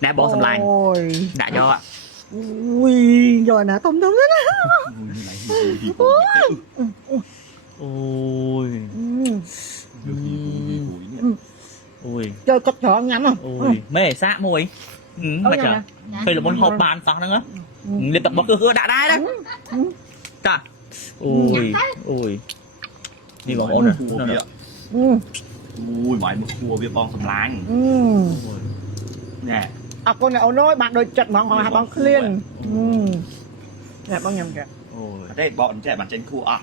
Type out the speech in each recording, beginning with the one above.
แน่บอกสำลังđã cho ạ ui rồi nè tôm tôm đó ôi ôi chơi cất chọn nhắm không ôi mê xạ mùi mà chờ đây là món hộp bàn xong nữa liên tập bọc cứ đã đai đấy ta ôi ôi đi vào ôn rồi ui mày một cua bia bong sầm láng nè à con này nói bạn đôi chật mỏng hoặc bằng liên nè bao nhầm kìa đây bọn trẻ bạn tranh cua à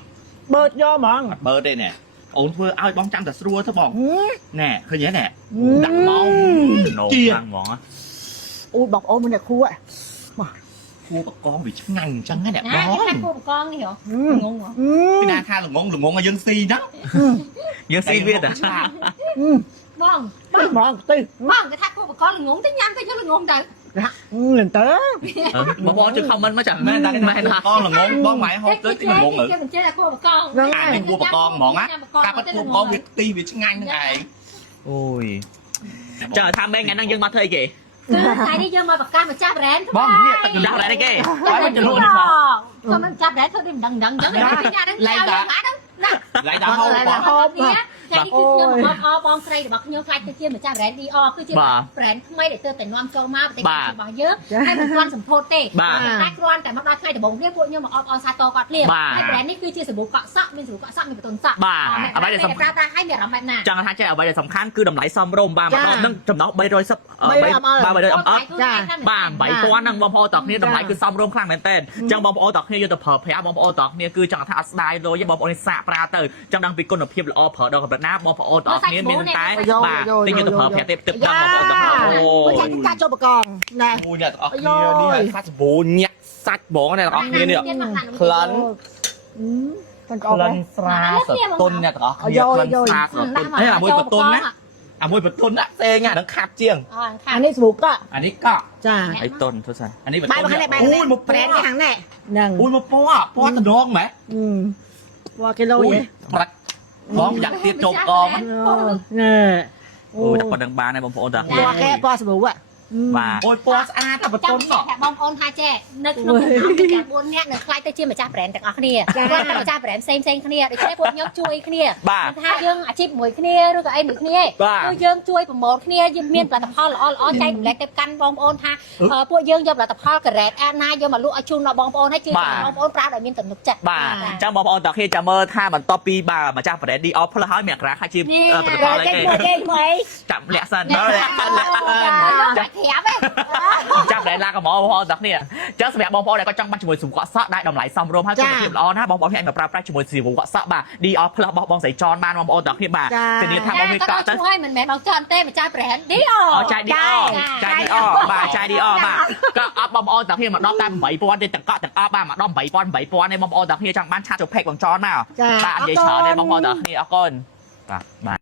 bớt vô mỏng bơ đây nè ổn thôi ai bong trăm thật xua thôi bọn nè khơi nhé nè đặt máu chia mỏng á ui bọc ôm bên này khu ạ cua bọc con bị ngành chân á nè bong cua bọc con đi hả ngon hả cái đa kha là ngon là dân si đó dân si biết à bong mỏng tí bong cái thác cua bọc con là ngon tới nhanh tới chứ là ngon trời lên tới bong chứ không anh mới chẳng mày là con là ngon bong mày không tới thì ngon nữa mình chơi là cua bọc con mình cua bọc con mỏng á ta bắt cua con việc ti việc ngành như này ôi chờ tham bên ngày năng dân mà thuê kì cái đi chơi mà bọc cam mà cha brand bong tao đào lại đây kì còn mình cha brand thôi đi đằng đằng đằng lại đã hôn cái đi cứ chơi mà bong cây để bọc nhau phai cái kia mà cha brand đi cứ chơi brand không mấy để tôi tại non cho ma tại bỏ dớt hay một con sầm phô tê tai conแต่មកដល់ថ្ងៃដំបូងនេះពួកខ្ញុំមកអបសាតគាត់ភ្លាមហើយ brand នេះគឺជាសាប៊ូកក់សក់មានសាប៊ូកក់សក់មានបតុនសក់បាទអ្វីដែលសំខាន់តែឲ្យមានអារម្មណ៍បែបណាចង់ថាចេះអ្វីដែលសំខាន់គឺតម្លៃសមរម្យបាទម្ដងនឹងចំណោះ310បាទ300អំអត់ចាបាទ8000ហ្នឹងបងប្អូនតោះគ្នាតម្លៃគឺសមរម្យខ្លាំងមែនតើអញ្ចឹងបងប្អូនតោះគ្នាយកទៅប្រើប្រាស់បងប្អូនតោះគ្នាគឺចង់ថាអត់ស្ដាយលុយទេបងប្អូនសាកប្រាទៅចង់ដឹងពីគុណភាពល្អប្រើដល់កម្រិតណាបងប្អូនតោះគ្នាមានតែបាទទិញយកទៅប្រើប្រាស់ទេទឹកតាមបងប្អូនតោះអូយការចូលបកងណែ អូអ្នកទាំងអស់គ្នានេះហើយសាច់សាប៊ូញាក់សាច់បងអ្នកទាំងអស់គ្នានេះក្លិនក្លិនស្រាស្រទន់អ្នកទាំងអស់គ្នាក្លិនស្រាស្រទន់នេះអាមួយបតុនណាអាមួយបតុនណាផ្សេងហ្នឹងខាប់ជាងអានេះសាប៊ូកក់អានេះកក់ចាហើយតុនទៅសិនអានេះបតុនអូយមកប្រែនខាងនេះហ្នឹងអូយមកពណ៌តំណងម៉េចពណ៌គីឡូយប្រាក់បងយ៉ាក់ទៀតចូលកងណែអូយតែប៉ុណ្្នឹងបានហើយបងប្អូនតាពណ៌គេពណ៌សាប៊ូបាទអូយពណ៌ស្អាតតែបតុនសក់បងប្អូនថាចេះនៅក្នុងក្រុមការ4នាក់នៅខ្លាយទៅជាម្ចាស់ brand ទាំងអស់គ្នាគាត់តែម្ចាស់ brand ផ្សេងគ្នាដូច្នេះពួកខ្ញុំជួយគ្នាថាយើងអាជីពមួយគ្នាឬក៏អីមួយគ្នាគឺយើងជួយប្រម៉ូទគ្នាយើងមានផលិតផលល្អចែកម្លែកទៅកាន់បងប្អូនថាពួកយើងយកផលិតផល grade A ណាយកមកលក់ឲ្យជូនដល់បងប្អូនហើយជួយបងប្អូនប្រើដោយមានទំនុកចិត្តបាទអញ្ចឹងបងប្អូនតើគ្នាចាំមើលថាបន្ទាប់ពីបាទម្ចាស់ brand DO ផ្លើសហើយមកក្រាស់ជាផលិតផលអីគេចាំលាក់សិនចាប់ដែរឡាកហ្មងបងប្អូនទាំងគ្នាអញ្ចឹងសម្រាប់បងប្អូនដែលគាត់ចង់បាត់ជាមួយស៊ុំកក់សក់ដែលតម្លៃសមរម្យហើយគុណភាពល្អណាបងប្អូនអាចមកប្រើប្រាស់ជាមួយស៊ុំកក់សក់បាទ DO ផ្លើសរបស់បងស្រីចនបានបងប្អូនទាំងគ្នាបាទធានាថាបងមានកក់ទៅជួយមិនមែនបងចនទេម្ចាស់ brand DO ចាយ DO បាទចាយ DO បាទក៏អត់បងប្អូនទាំងគ្នាមកដល់តែ8000ទេទាំងកក់ទាំងអស់បាទមកដល់8000ទេបងប្អូនទាំងគ្នាចង់បានឆាតចូលផេកបងចនមកបាទនិយាយច្រើនទេបងប្អូនទាំងគ្នាអរគុណបាទ